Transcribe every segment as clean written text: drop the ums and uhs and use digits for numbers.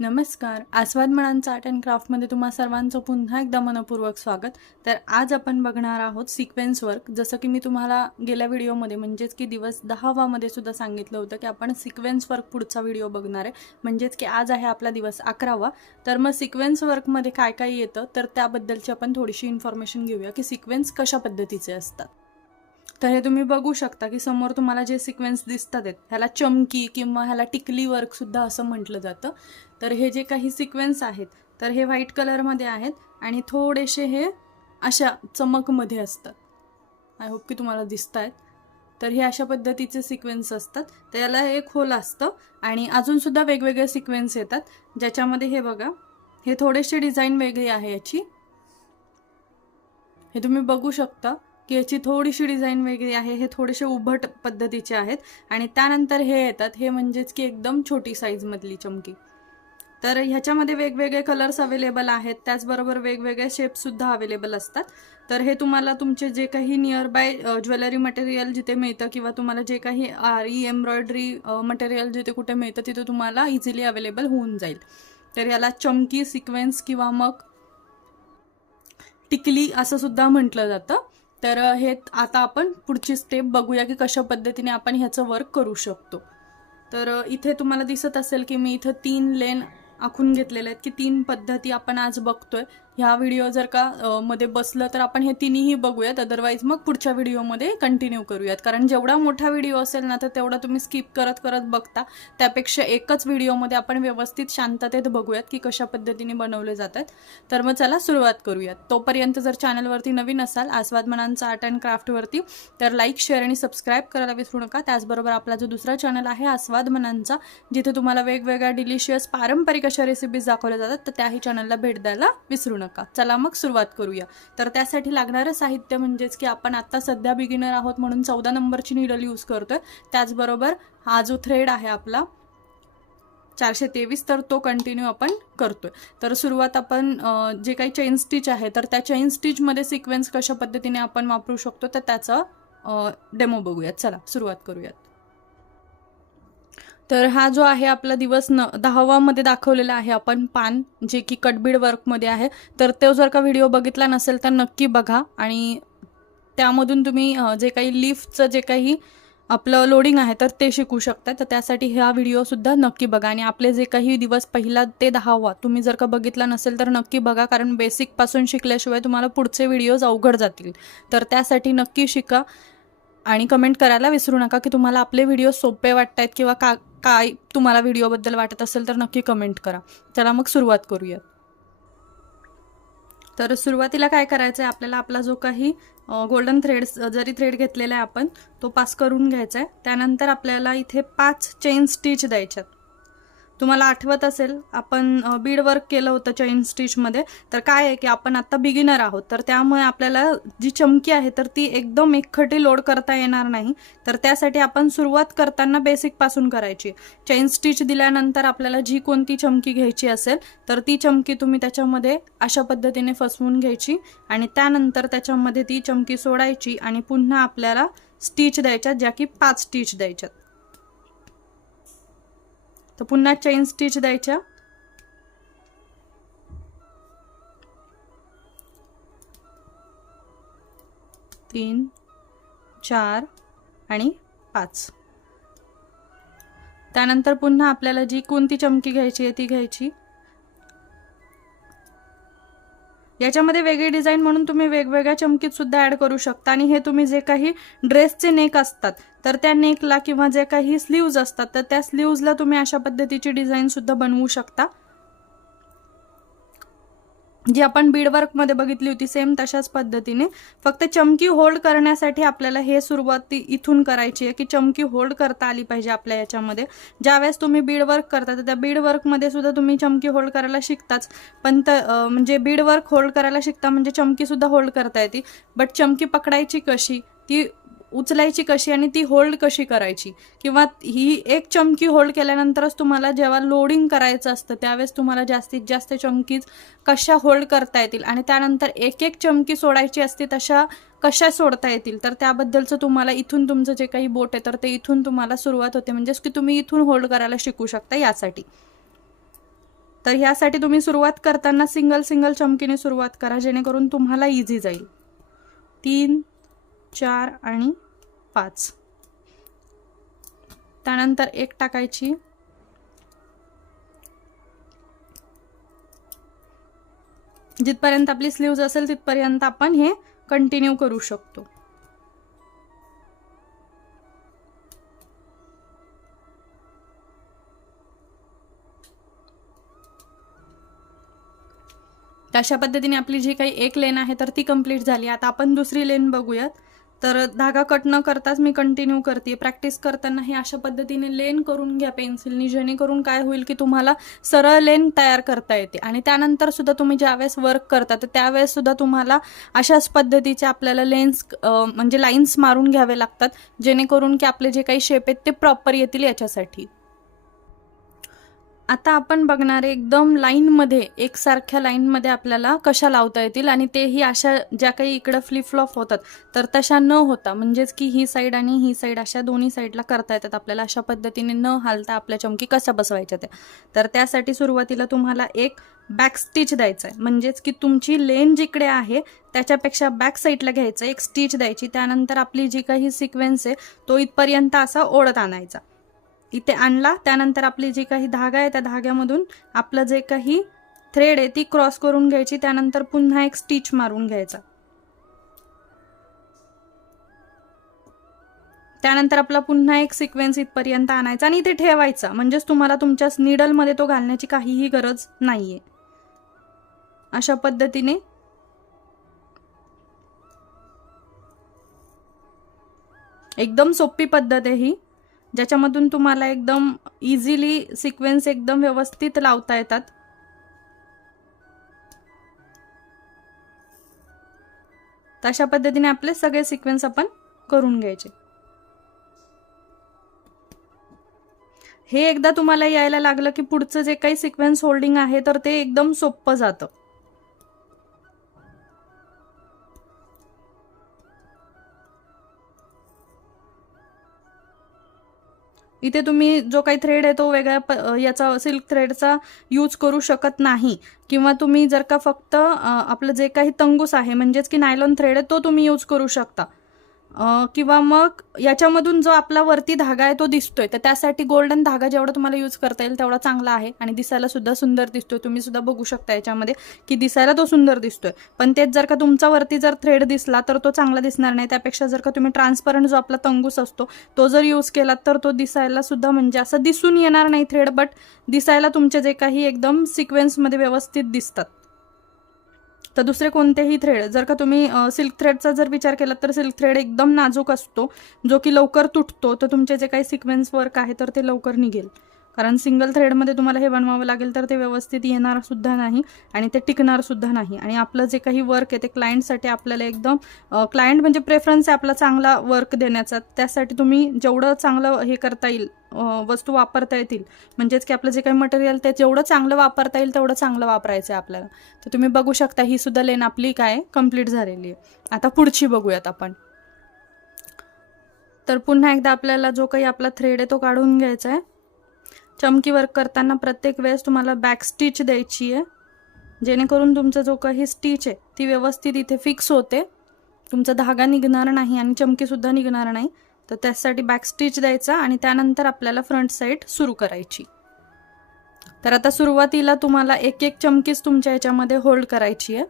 नमस्कार. आस्वाद मनांचा art and क्राफ्टमध्ये तुम्हा सर्वांचं पुन्हा एकदा मनपूर्वक स्वागत. तर आज आपण बघणार आहोत सिक्वेन्स वर्क. जसं की मी तुम्हाला गेल्या व्हिडिओमध्ये म्हणजेच की दिवस 10वा मध्ये सुद्धा सांगितलं होतं की आपण सिक्वेन्स वर्क पुढचा व्हिडिओ बघणार आहे. म्हणजेच की आज आहे आपला दिवस 11वा. तर मग सिक्वेन्स वर्कमध्ये काय काय येतं तर त्याबद्दलची आपण थोडीशी इन्फॉर्मेशन घेऊया की सिक्वेन्स कशा पद्धतीचे असतात. तर हे तुम्ही बघू शकता की समोर तुम्हाला जे सिक्वेन्स दिसतात आहेत ह्याला चमकी किंवा ह्याला टिकली वर्क सुद्धा असं म्हटलं जातं. तर हे जे काही सिक्वेन्स आहेत तर हे व्हाईट कलरमध्ये आहेत आणि थोडेसे हे अशा चमकमध्ये असतात. आय होप की तुम्हाला दिसत आहेत. तर हे अशा पद्धतीचे सिक्वेन्स असतात. तर याला एक होल असतं आणि अजून सुद्धा वेगवेगळे सिक्वेन्स येतात ज्याच्यामध्ये हे बघा हे थोडेसे डिझाईन वेगळी आहे याची. हे तुम्ही बघू शकता की याची थोडीशी डिझाईन वेगळी आहे. हे थोडेसे उभट पद्धतीचे आहेत आणि त्यानंतर हे येतात हे म्हणजेच की एकदम छोटी साईजमधली चमकी. तर ह्याच्यामध्ये वेगवेगळे कलर्स अवेलेबल आहेत. त्याचबरोबर वेगवेगळे शेप्ससुद्धा अवेलेबल असतात. तर हे तुम्हाला तुमचे जे काही नियर बाय ज्वेलरी मटेरियल जिथे मिळतं किंवा तुम्हाला जे काही आरी एम्ब्रॉयडरी मटेरियल जिथे कुठे मिळतं तिथे तुम्हाला इझिली अवेलेबल होऊन जाईल. तर याला चमकी सिक्वेन्स किंवा मग टिकली असं सुद्धा म्हटलं जातं. तर हे आता आपण पुढची स्टेप बघूया की कशा पद्धतीने आपण ह्याचं वर्क करू शकतो. तर इथे तुम्हाला दिसत असेल की मी इथं 3 लेन आखून घेतलेले आहेत की 3 पद्धती आपण आज बघतोय. ह्या व्हिडिओ जर का मध्ये बसलं तर आपण हे तिन्ही बघूयात. अदरवाईज मग पुढच्या व्हिडिओमध्ये कंटिन्यू करूयात. कारण जेवढा मोठा व्हिडिओ असेल ना तर तेवढा तुम्ही स्किप करत करत बघता. त्यापेक्षा एकच व्हिडिओमध्ये आपण व्यवस्थित शांततेत बघूयात की कशा पद्धतीने बनवले जातात. तर मग चला सुरुवात करूयात. तोपर्यंत जर चॅनलवरती नवीन असाल आस्वाद मनांचा आर्ट अँड क्राफ्टवरती तर लाईक शेअर आणि सबस्क्राईब करायला विसरू नका. त्याचबरोबर आपला जो दुसरा चॅनल आहे आस्वाद मनांचा जिथे तुम्हाला वेगवेगळ्या डिलिशियस पारंपरिक अशा रेसिपीज दाखवल्या जातात तर त्याही चॅनलला भेट द्यायला विसरू नका. चला मग सुरुवात करूया. तर त्यासाठी लागणारं साहित्य म्हणजेच की आपण आता सध्या बिगिनर आहोत म्हणून 14 नंबरची नीडल यूज करतोय. त्याचबरोबर हा जो थ्रेड आहे आपला 423 तर तो कंटिन्यू आपण करतोय. तर सुरुवात आपण जे काही चेन स्टिच आहे तर त्या चेन स्टिचमध्ये सिक्वेन्स कशा पद्धतीने आपण वापरू शकतो तर त्याचा डेमो बघूयात. चला सुरुवात करूयात. तर हा जो आहे आपला दिवस 10वा मध्ये दाखवलेला आहे आपण पान जे की कटबीड वर्कमध्ये आहे. तर तो जर का व्हिडिओ बघितला नसेल तर नक्की बघा आणि त्यामधून तुम्ही जे काही लीफचं जे काही आपलं लोडिंग आहे तर ते शिकू शकता. तर त्यासाठी हा व्हिडिओसुद्धा नक्की बघा आणि आपले जे काही दिवस पहिला ते 10वा तुम्ही जर का बघितला नसेल तर नक्की बघा. कारण बेसिकपासून शिकल्याशिवाय तुम्हाला पुढचे व्हिडिओज अवघड जातील. तर त्यासाठी नक्की शिका आणि कमेंट करायला विसरू नका की तुम्हाला आपले व्हिडिओ सोपे वाटत आहेत किंवा काय तुम्हाला व्हिडिओबद्दल वाटत असेल तर नक्की कमेंट करा. चला मग सुरुवात करूयात. तर सुरुवातीला काय करायचं आहे आपल्याला आपला जो काही गोल्डन जरी थ्रेड घेतलेला आहे आपण तो पास करून घ्यायचा आहे. त्यानंतर आपल्याला इथे 5 चेन स्टिच द्यायच्यात. तुम्हाला आठवत असेल आपण बीड वर्क केलं होतं चेन स्टिचमध्ये. तर काय आहे की आपण आता बिगिनर आहोत तर त्यामुळे आपल्याला जी चमकी आहे तर ती एकदम एकखटी लोड करता येणार नाही. तर त्यासाठी आपण सुरुवात करताना बेसिकपासून करायची. चेन स्टिच दिल्यानंतर आपल्याला जी कोणती चमकी घ्यायची असेल तर ती चमकी तुम्ही त्याच्यामध्ये अशा पद्धतीने फसवून घ्यायची आणि त्यानंतर त्याच्यामध्ये ती चमकी सोडायची आणि पुन्हा आपल्याला स्टिच द्यायच्यात ज्या की 5 स्टिच द्यायच्यात. तर पुन्हा चेन स्टिच द्यायच्या. तीन 4 आणि 5. त्यानंतर पुन्हा आपल्याला जी कोणती चमकी घ्यायची आहे ती घ्यायची. याच्यामध्ये वेगळी डिझाईन म्हणून तुम्ही वेगवेगळ्या चमकीत सुद्धा ऍड करू शकता आणि हे तुम्ही जे काही ड्रेसचे नेक असतात तर त्या नेकला किंवा जे काही स्लीव्ज असतात तर त्या स्लीव्जला तुम्ही अशा पद्धतीची डिझाईन सुद्धा बनवू शकता. जी आपण बीड वर्कमध्ये बघितली होती सेम तशाच पद्धतीने. फक्त चमकी होल्ड करण्यासाठी आपल्याला हे सुरुवात इथून करायची आहे की चमकी होल्ड करता आली पाहिजे आपल्या याच्यामध्ये. ज्यावेळेस तुम्ही बीड वर्क करता तर त्या बीड वर्कमध्ये सुद्धा तुम्ही चमकी होल्ड करायला शिकताच. पण म्हणजे बीड वर्क होल्ड करायला शिकता म्हणजे चमकी सुद्धा होल्ड करता येते. बट चमकी पकडायची कशी, ती उचलायची कशी आणि ती होल्ड कशी करायची किंवा ही एक चमकी होल्ड केल्यानंतरच तुम्हाला जेव्हा लोडिंग करायचं असतं त्यावेळेस तुम्हाला जास्तीत जास्त चमकीज कशा होल्ड करता येतील आणि त्यानंतर एक एक चमकी सोडायची असते तशा कशा सोडता येतील तर त्याबद्दलचं तुम्हाला इथून तुमचं जे काही बोट आहे तर ते इथून तुम्हाला सुरुवात होते. म्हणजेच की तुम्ही इथून होल्ड करायला शिकू शकता यासाठी. तर ह्यासाठी तुम्ही सुरुवात करताना सिंगल सिंगल चमकीने सुरुवात करा, जेणेकरून तुम्हाला इझी जाईल. 3, 4 आणि 5. त्यानंतर 1 टाकायची. जिथपर्यंत आपली स्लीव्ज असेल तिथपर्यंत आपण हे कंटिन्यू करू शकतो. अशा पद्धतीने आपली जी काही एक लेन आहे तर ती कंप्लीट झाली. आता आपण दुसरी लेन बघूयात. तर धागा कट न करताच मी कंटिन्यू करते. प्रॅक्टिस करताना हे अशा पद्धतीने लेन करून घ्या पेन्सिलनी, जेणेकरून काय होईल की तुम्हाला सरळ लेन तयार करता येते. आणि त्यानंतर सुद्धा तुम्ही ज्यावेळेस वर्क करता तर त्यावेळेस सुद्धा तुम्हाला अशाच पद्धतीचे आपल्याला लेन्स म्हणजे लाईन्स मारून घ्यावे लागतात, जेणेकरून की आपले जे काही शेप आहेत ते प्रॉपर येतील याच्यासाठी. आता आपण बघणार आहे एकदम लाईनमध्ये, एकसारख्या लाईनमध्ये आपल्याला कशा लावता येतील, आणि तेही अशा ज्या काही इकडं फ्लिप फ्लॉप होतात तर तशा न होता, म्हणजेच की ही साईड आणि ही साईड अशा दोन्ही साईडला करता येतात आपल्याला. अशा पद्धतीने न हालता आपल्या चमकी कशा बसवायच्या त्या. तर त्यासाठी सुरुवातीला तुम्हाला एक बॅक स्टिच द्यायचा आहे, म्हणजेच की तुमची लेन जिकडे आहे त्याच्यापेक्षा बॅक साईडला घ्यायचं, एक स्टिच द्यायची. त्यानंतर आपली जी काही सिक्वेन्स आहे तो इथपर्यंत असा ओढत आणायचा. इथे आणला, त्यानंतर आपली जी काही धागा आहे त्या धाग्यामधून आपलं जे काही थ्रेड आहे ती क्रॉस करून घ्यायची. त्यानंतर पुन्हा एक स्टिच मारून घ्यायचा. त्यानंतर आपला पुन्हा एक सिक्वेन्स इथपर्यंत आणायचा आणि इथे ठेवायचा, म्हणजेच तुम्हाला तुमच्या नीडलमध्ये तो घालण्याची काहीही गरज नाहीये. अशा पद्धतीने एकदम सोपी पद्धत आहे ही, ज्याच्यामधून तुम्हाला एकदम इझिली सिक्वेन्स एकदम व्यवस्थित लावता येतात. तशा पद्धतीने आपले सगळे सिक्वेन्स आपण करून घ्यायचे. हे एकदा तुम्हाला यायला लागलं की पुढचं जे काही सिक्वेन्स होल्डिंग आहे तर ते एकदम सोपं जातं. इथे तुम्ही जो काही थ्रेड आहे तो वेगळ्या याचा सिल्क थ्रेडचा यूज करू शकत नाही, किंवा तुम्ही जर का फक्त आपलं जे काही तंगूस आहे म्हणजेच की नायलॉन थ्रेड आहे तो तुम्ही यूज करू शकता. किंवा मग याच्यामधून जो आपला वरती धागा आहे तो दिसतोय तर त्यासाठी गोल्डन धागा जेवढा तुम्हाला यूज करता येईल तेवढा चांगला आहे आणि दिसायला सुद्धा सुंदर दिसतोय. तुम्ही सुद्धा बघू शकता याच्यामध्ये की दिसायला तो सुंदर दिसतोय. पण तेच जर का तुमचा वरती जर थ्रेड दिसला तर तो चांगला दिसणार नाही. त्यापेक्षा जर का तुम्ही ट्रान्सपरंट जो आपला तंगूस असतो तो जर यूज केला तर तो दिसायला सुद्धा म्हणजे असं दिसून येणार नाही थ्रेड, बट दिसायला तुमचे जे काही एकदम सिक्वेन्समध्ये व्यवस्थित दिसतात. तर दुसरे कोणतेही थ्रेड, जर का तुम्ही सिल्क थ्रेडचा जर विचार केला तर सिल्क थ्रेड एकदम नाजूक असतो जो की लवकर तुटतो, तर तुमचे जे काही सिक्वेन्स वर्क आहे तर ते लवकर निघेल. कारण सिंगल थ्रेडमध्ये तुम्हाला हे बनवावं लागेल तर ते व्यवस्थित येणार सुद्धा नाही आणि ते टिकणार सुद्धा नाही. आणि आपलं जे काही वर्क आहे ते क्लायंटसाठी आपल्याला एकदम क्लायंट म्हणजे प्रेफरन्स आहे आपला चांगला वर्क देण्याचा. त्यासाठी तुम्ही जेवढं चांगलं हे करता येईल, वस्तू वापरता येतील, म्हणजेच की आपलं जे काही मटेरियल ते जेवढं चांगलं वापरता येईल तेवढं चांगलं वापरायचं आहे आपल्याला. तर तुम्ही बघू शकता ही सुद्धा लेन आपली काय कंप्लीट झालेली आहे. आता पुढची बघूयात आपण. तर पुन्हा एकदा आपल्याला जो काही आपला थ्रेड आहे तो काढून घ्यायचा आहे. चमकी वर्क करताना प्रत्येक वेळेस तुम्हाला बॅक स्टिच द्यायची आहे, जेणेकरून तुमचा जो काही स्टिच आहे ती व्यवस्थित इथे फिक्स होते, तुमचा धागा निघणार नाही आणि चमकी सुद्धा निघणार नाही. तर त्यासाठी बॅक स्टिच द्यायचा आणि त्यानंतर आपल्याला फ्रंट साईड सुरू करायची. तर आता सुरुवातीला तुम्हाला एक एक चमकीच तुमच्या याच्यामध्ये होल्ड करायची आहे.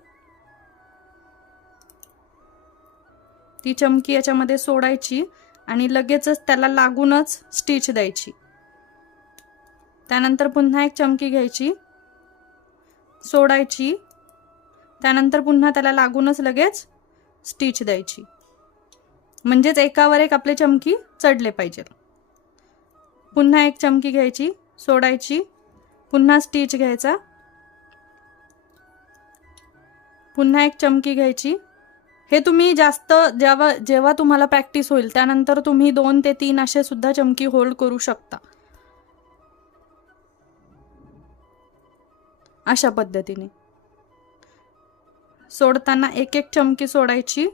ती चमकी याच्यामध्ये सोडायची आणि लगेचच त्याला लागूनच स्टिच द्यायची. त्यानंतर पुन्हा एक चमकी घ्यायची, सोडायची, त्यानंतर पुन्हा त्याला लागूनच लगेच स्टिच द्यायची, म्हणजेच एकावर एक आपले चमकी चढले पाहिजे. पुन्हा एक चमकी घ्यायची, सोडायची, पुन्हा स्टिच घ्यायचा, पुन्हा एक चमकी घ्यायची. हे तुम्ही जास्त जेव्हा तुम्हाला प्रॅक्टिस होईल त्यानंतर तुम्ही 2 ते 3 असे सुद्धा चमकी होल्ड करू शकता. अशा पद्धतीने सोडताना एक एक चमकी सोडायची.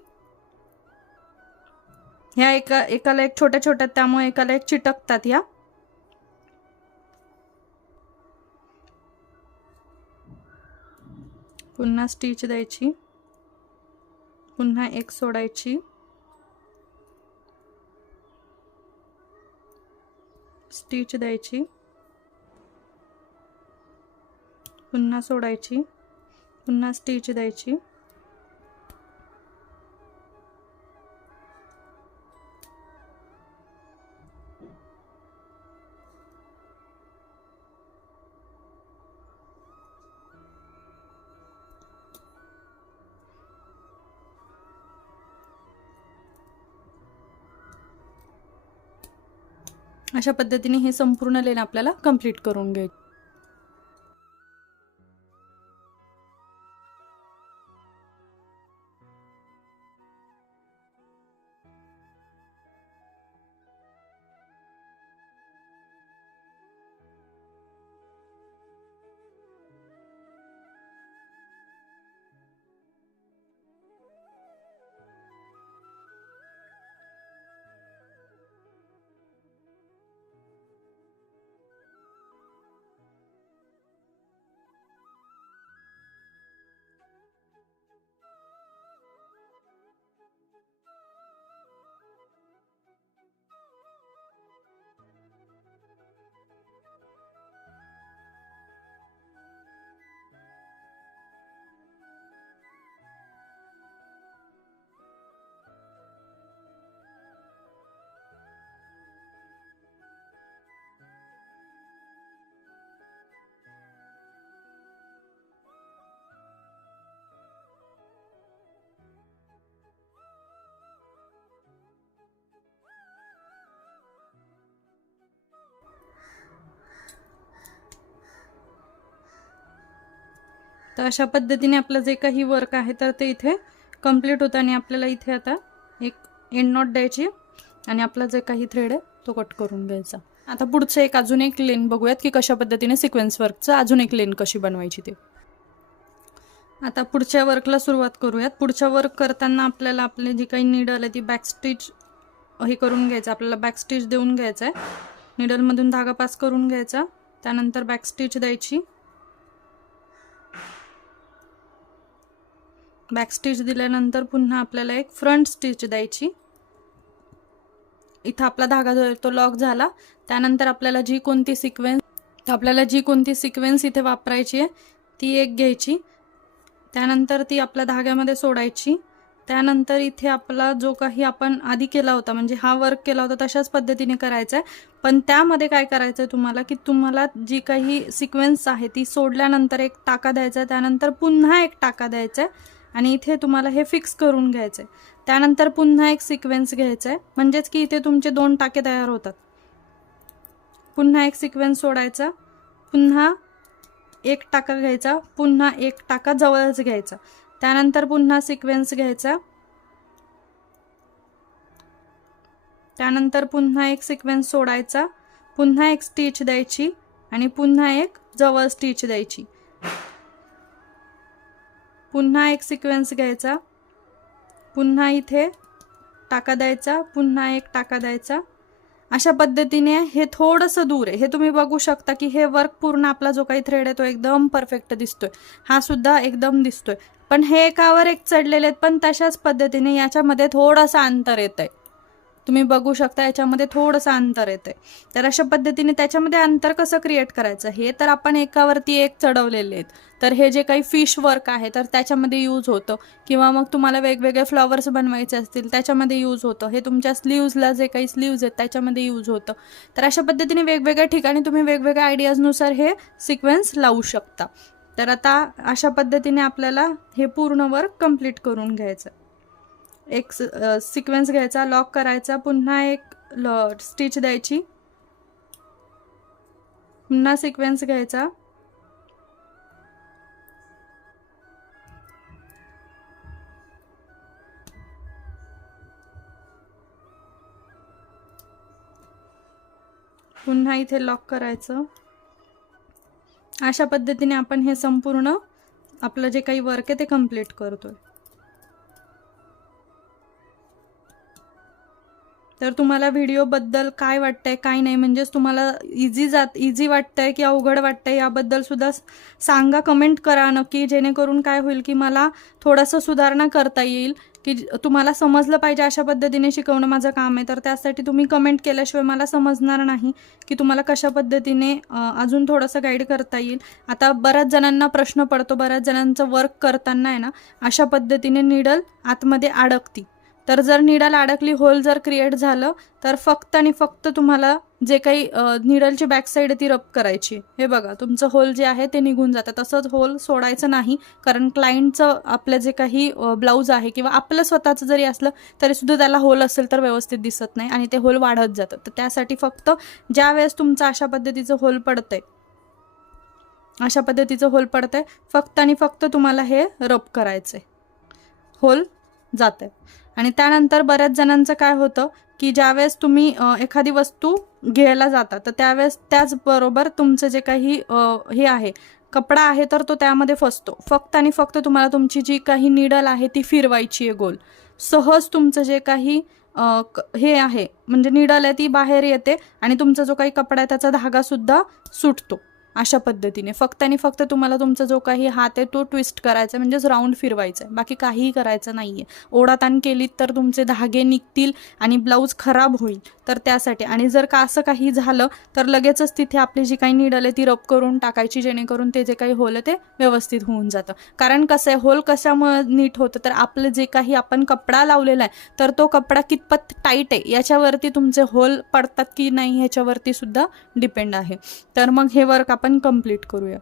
ह्या एकाला एक छोट्या छोट्या, त्यामुळे एकाला एक चिटकतात. या पुन्हा स्टिच द्यायची, पुन्हा एक सोडायची, स्टिच द्यायची, पुन्हा सोडायची, पुन्हा स्टिच द्यायची, अशा पद्धतीने हे संपूर्ण लेन आपल्याला कंप्लीट करून घ्यायची. तर अशा पद्धतीने आपलं जे काही वर्क आहे तर ते इथे कंप्लीट होतं आणि आपल्याला इथे आता एक एंड नॉट द्यायची आणि आपला जे काही थ्रेड आहे तो कट करून घ्यायचा. आता पुढचं एक अजून एक लेन बघूयात की कशा पद्धतीने सिक्वेन्स वर्कचं अजून एक लेन कशी बनवायची ते. आता पुढच्या वर्कला सुरुवात करूयात. पुढच्या वर्क करताना आपल्याला आपली जी काही नीडल आहे ती बॅक स्टिच हे करून घ्यायचं, आपल्याला बॅक स्टिच देऊन घ्यायचं आहे. नीडलमधून धागा पास करून घ्यायचा, त्यानंतर बॅक स्टिच द्यायची, बॅक स्टिच दिल्यानंतर पुन्हा आपल्याला एक फ्रंट स्टिच द्यायची. इथं आपला धागा जो आहे तो लॉक झाला. त्यानंतर आपल्याला जी कोणती सिक्वेन्स इथे वापरायची आहे ती एक घ्यायची, त्यानंतर ती आपल्या धाग्यामध्ये सोडायची. त्यानंतर इथे आपला जो काही आपण आधी केला होता म्हणजे हा वर्क केला होता तशाच पद्धतीने करायचा आहे, पण त्यामध्ये काय करायचं आहे तुम्हाला की तुम्हाला जी काही सिक्वेन्स आहे ती सोडल्यानंतर एक टाका द्यायचा आहे, त्यानंतर पुन्हा एक टाका द्यायचा आहे आणि इथे तुम्हाला हे फिक्स करून घ्यायचं आहे. त्यानंतर पुन्हा एक सिक्वेन्स घ्यायचा आहे, म्हणजेच की इथे तुमचे 2 टाके तयार होतात. पुन्हा एक सिक्वेन्स सोडायचा, पुन्हा एक टाका घ्यायचा, पुन्हा एक टाका जवळच घ्यायचा, त्यानंतर पुन्हा सिक्वेन्स घ्यायचा, त्यानंतर पुन्हा एक सिक्वेन्स सोडायचा, पुन्हा एक स्टिच द्यायची आणि पुन्हा एक जवळ स्टिच द्यायची, पुन्हा एक सिक्वेन्स घ्यायचा, पुन्हा इथे टाका द्यायचा, पुन्हा एक टाका द्यायचा. अशा पद्धतीने हे थोडंसं दूर आहे, हे तुम्ही बघू शकता की हे वर्क पूर्ण आपला जो काही थ्रेड आहे तो एकदम परफेक्ट दिसतोय, हा सुद्धा एकदम दिसतोय, पण हे एकावर एक चढलेले आहेत. पण तशाच पद्धतीने याच्यामध्ये थोडंसं अंतर येत आहे, तुम्ही बघू शकता याच्यामध्ये थोडंसं अंतर येत आहे. तर अशा पद्धतीने त्याच्यामध्ये अंतर कसं क्रिएट करायचं, हे तर आपण एकावरती एक चढवलेले आहेत, तर हे जे काही फिश वर्क आहे तर त्याच्यामध्ये यूज होतं, किंवा मग तुम्हाला वेगवेगळे फ्लॉवर्स बनवायचे असतील त्याच्यामध्ये यूज होतं, हे तुमच्या स्लीव्जला जे काही स्लीव्ज आहेत त्याच्यामध्ये यूज होतं. तर अशा पद्धतीने वेगवेगळ्या ठिकाणी तुम्ही वेगवेगळ्या आयडियाजनुसार हे सिक्वेन्स लावू शकता. तर आता अशा पद्धतीने आपल्याला हे पूर्ण वर्क कंप्लीट करून घ्यायचं. एक सिक्वेन्स घ्यायचा, लॉक करायचा, पुन्हा एक स्टिच द्यायची, पुन्हा सिक्वेन्स घ्यायचा, पुन्हा इथे लॉक करायचं. अशा पद्धतीने आपण हे संपूर्ण आपलं जे काही वर्क आहे ते कंप्लीट करतोय. तर तुम्हाला व्हिडिओबद्दल काय वाटतंय काय नाही, म्हणजेच तुम्हाला इझी वाटतंय की अवघड वाटतंय याबद्दल सुद्धा सांगा, कमेंट करा नक्की, जेणेकरून काय होईल की मला थोडंसं सुधारणा करता येईल, की तुम्हाला समजलं पाहिजे अशा पद्धतीने शिकवणं माझं काम आहे. तर त्यासाठी तुम्ही कमेंट केल्याशिवाय मला समजणार नाही की तुम्हाला कशा पद्धतीने अजून थोडंसं गाईड करता येईल. आता बऱ्याच जणांना प्रश्न पडतो, बऱ्याच जणांचं वर्क करताना आहे ना अशा पद्धतीने निडल आतमध्ये अडकती. तर जर निडल अडकली, होल जर क्रिएट झालं, तर फक्त आणि फक्त तुम्हाला जे काही निडलची बॅक साईड ती रब करायची. हे बघा, तुमचं होल जे आहे ते निघून जातं. तसंच होल सोडायचं नाही, कारण क्लायंटचं आपलं जे काही ब्लाऊज आहे किंवा आपलं स्वतःचं जरी असलं तरी सुद्धा त्याला होल असेल तर व्यवस्थित दिसत नाही आणि ते होल वाढत जातं. तर त्यासाठी फक्त ज्या वेळेस तुमचं अशा पद्धतीचं होल पडतंय, फक्त आणि फक्त तुम्हाला हे रब करायचंय, होल जातंय. आणि त्यानंतर बऱ्याच जणांचं काय होतं की ज्यावेळेस तुम्ही एखादी वस्तू घ्यायला जाता, तर त्यावेळेस त्याचबरोबर तुमचं जे काही हे आहे कपडा आहे तर तो त्यामध्ये फसतो. फक्त आणि फक्त तुम्हाला तुमची जी काही निडल आहे ती फिरवायची आहे गोल. सहज तुमचं जे काही हे आहे म्हणजे निडल आहे ती बाहेर येते आणि तुमचा जो काही कपडा आहे त्याचा धागासुद्धा सुटतो. अशा पद्धतीने फक्त आणि फक्त तुम्हाला तुमचा जो काही हात आहे तो ट्विस्ट करायचा, म्हणजेच राऊंड फिरवायचा आहे, बाकी काहीही करायचं नाही आहे. ओढाताण केलीत तर तुमचे धागे निघतील आणि ब्लाऊज खराब होईल. तर त्यासाठी, आणि जर का असं काही झालं तर लगेचच तिथे आपली जी काही निडल आहे ती रब करून टाकायची, जेणेकरून ते जे काही होल आहे ते व्यवस्थित होऊन जातं. कारण कसं आहे, होल कशामुळे नीट होतं तर आपलं जे काही आपण कपडा लावलेला आहे तर तो कपडा कितपत टाईट आहे याच्यावरती तुमचे होल पडतात की नाही ह्याच्यावरती सुद्धा डिपेंड आहे. तर मग हे वर्क आपण कंप्लीट करूया.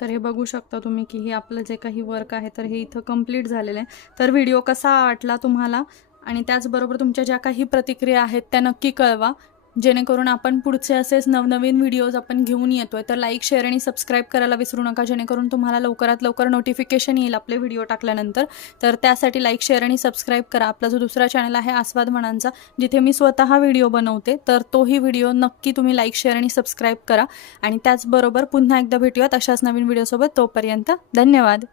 तर हे बघू शकता तुम्ही की हे आपलं जे काही वर्क आहे तर हे इथं कंप्लीट झालेलं आहे. तर व्हिडिओ कसा वाटला तुम्हाला, आणि त्याचबरोबर तुमच्या ज्या काही प्रतिक्रिया आहेत त्या नक्की कळवा, जेणेकरून आपण पुढचे असेच नवनवीन व्हिडिओज आपण घेऊन येतोय. तर लाईक, शेअर आणि सबस्क्राईब करायला विसरू नका, जेणेकरून तुम्हाला लवकरात लवकर नोटिफिकेशन येईल आपले व्हिडिओ टाकल्यानंतर. तर त्यासाठी लाईक, शेअर आणि सबस्क्राईब करा. आपला जो दुसरा चॅनल आहे आस्वाद म्हणांचा, जिथे मी स्वतः व्हिडिओ बनवते, तर तोही व्हिडिओ नक्की तुम्ही लाईक, शेअर आणि सबस्क्राईब करा. आणि त्याचबरोबर पुन्हा एकदा भेटूयात अशाच नवीन व्हिडिओसोबत. तोपर्यंत धन्यवाद.